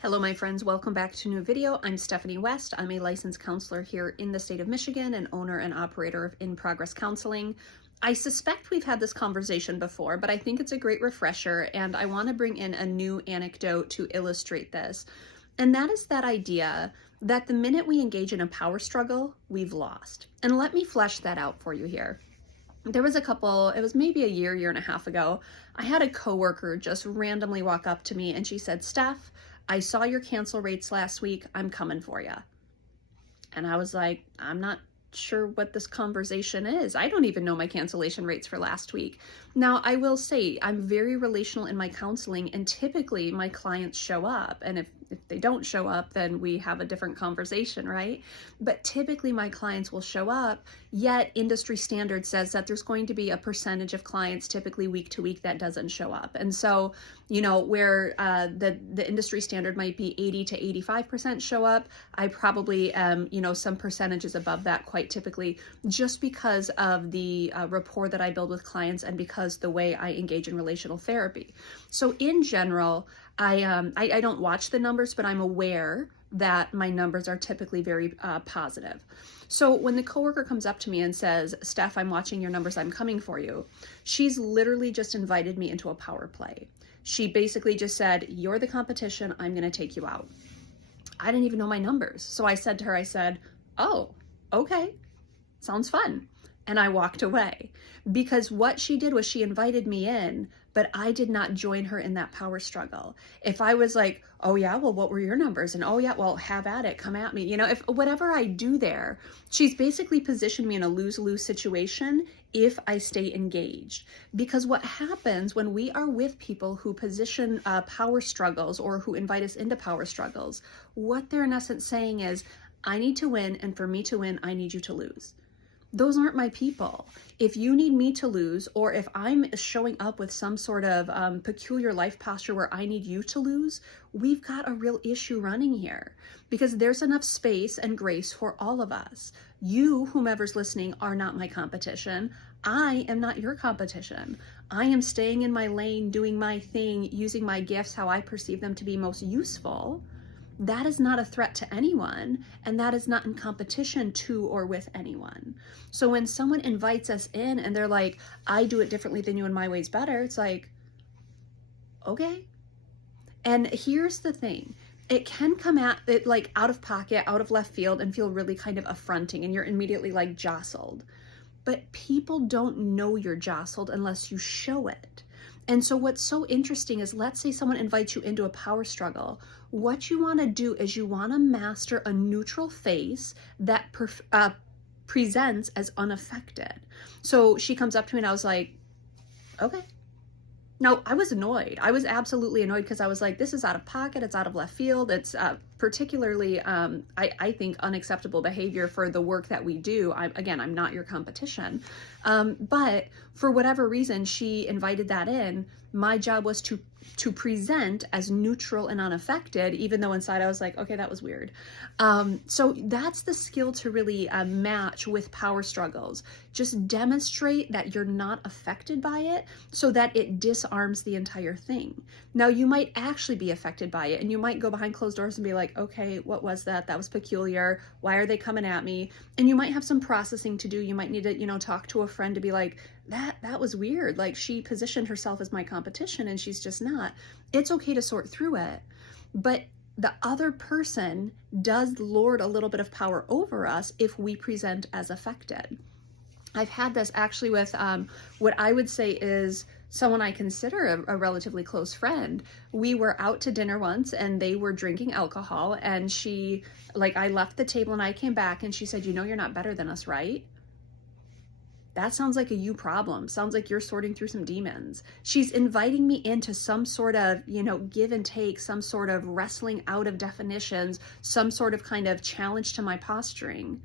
Hello, my friends. Welcome back to a new video. I'm Stephanie West. I'm a licensed counselor here in the state of Michigan and owner and operator of In Progress Counseling. I suspect we've had this conversation before, but I think it's a great refresher, and I want to bring in a new anecdote to illustrate this. And that is that idea that the minute we engage in a power struggle, we've lost. And let me flesh that out for you here. There was it was maybe a year and a half ago, I had a coworker just randomly walk up to me and she said, "Steph, I saw your cancel rates last week. I'm coming for you." And I was like, I'm not sure what this conversation is. I don't even know my cancellation rates for last week. Now, I will say I'm very relational in my counseling, and typically my clients show up. And if they don't show up, then we have a different conversation, right? But typically my clients will show up, yet industry standard says that there's going to be a percentage of clients typically week to week that doesn't show up. And so, where the industry standard might be 80 to 85% show up, I probably am, some percentages above that quite typically, just because of the rapport that I build with clients and because the way I engage in relational therapy. So in general, I don't watch the numbers, but I'm aware that my numbers are typically very positive. So when the coworker comes up to me and says, "Steph, I'm watching your numbers, I'm coming for you," she's literally just invited me into a power play. She basically just said, "You're the competition, I'm going to take you out." I didn't even know my numbers. So I said to her, "Oh, okay, sounds fun." And I walked away, because what she did was she invited me in, but I did not join her in that power struggle. If I was like, "Oh yeah, well, what were your numbers?" And, "Oh yeah, well, have at it, come at me." If whatever I do there, she's basically positioned me in a lose-lose situation if I stay engaged. Because what happens when we are with people who position power struggles or who invite us into power struggles, what they're in essence saying is, "I need to win, and for me to win, I need you to lose." Those aren't my people. If you need me to lose, or if I'm showing up with some sort of peculiar life posture where I need you to lose, we've got a real issue running here, because there's enough space and grace for all of us. You, whomever's listening, are not my competition. I am not your competition. I am staying in my lane, doing my thing, using my gifts how I perceive them to be most useful. That is not a threat to anyone, and that is not in competition to or with anyone. So when someone invites us in and they're like, "I do it differently than you and my way's better," it's like, okay. And here's the thing. It can come at it like out of pocket, out of left field, and feel really kind of affronting, and you're immediately like jostled. But people don't know you're jostled unless you show it. And so what's so interesting is, let's say someone invites you into a power struggle. What you want to do is you want to master a neutral face that presents as unaffected. So she comes up to me and I was like, okay. Now, I was annoyed. I was absolutely annoyed, because I was like, this is out of pocket. It's out of left field. It's particularly, I think, unacceptable behavior for the work that we do. I'm not your competition. But for whatever reason, she invited that in. My job was to present as neutral and unaffected, even though inside I was like, okay, that was weird. So that's the skill to really match with power struggles. Just demonstrate that you're not affected by it, so that it disarms the entire thing. Now, you might actually be affected by it, and you might go behind closed doors and be like, okay, what was that? That was peculiar. Why are they coming at me? And you might have some processing to do. You might need to, talk to a friend to be like, that was weird. Like, she positioned herself as my competition and she's just not. It's okay to sort through it, but the other person does lord a little bit of power over us if we present as affected. I've had this actually with what I would say is someone I consider a relatively close friend. We were out to dinner once and they were drinking alcohol, and I left the table and I came back and she said, "You're not better than us, right?" That sounds like a you problem. Sounds like you're sorting through some demons. She's inviting me into some sort of, give and take, some sort of wrestling out of definitions, some sort of kind of challenge to my posturing.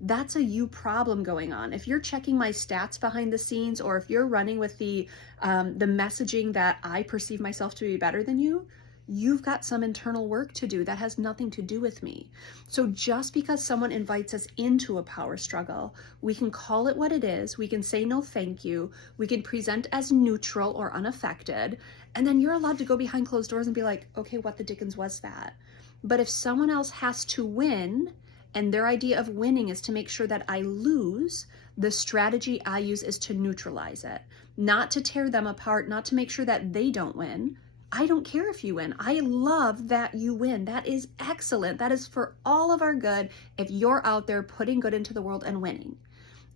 That's a you problem going on. If you're checking my stats behind the scenes, or if you're running with the messaging that I perceive myself to be better than you, you've got some internal work to do that has nothing to do with me. So just because someone invites us into a power struggle, we can call it what it is. We can say no thank you. We can present as neutral or unaffected, And then you're allowed to go behind closed doors and be like, okay, what the dickens was that? But if someone else has to win, and their idea of winning is to make sure that I lose, the strategy I use is to neutralize it, not to tear them apart, not to make sure that they don't win. I don't care if you win. I love that you win. That is excellent. That is for all of our good if you're out there putting good into the world and winning.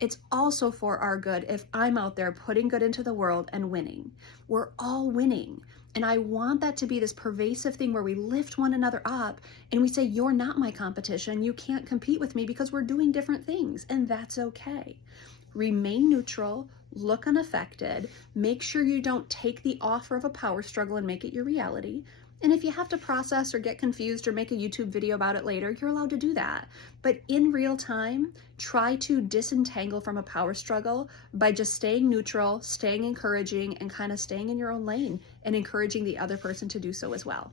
It's also for our good if I'm out there putting good into the world and winning. We're all winning. And I want that to be this pervasive thing where we lift one another up and we say, you're not my competition. You can't compete with me because we're doing different things. And that's okay. Remain neutral, look unaffected, make sure you don't take the offer of a power struggle and make it your reality. And if you have to process or get confused or make a YouTube video about it later, you're allowed to do that. But in real time, try to disentangle from a power struggle by just staying neutral, staying encouraging, and kind of staying in your own lane and encouraging the other person to do so as well.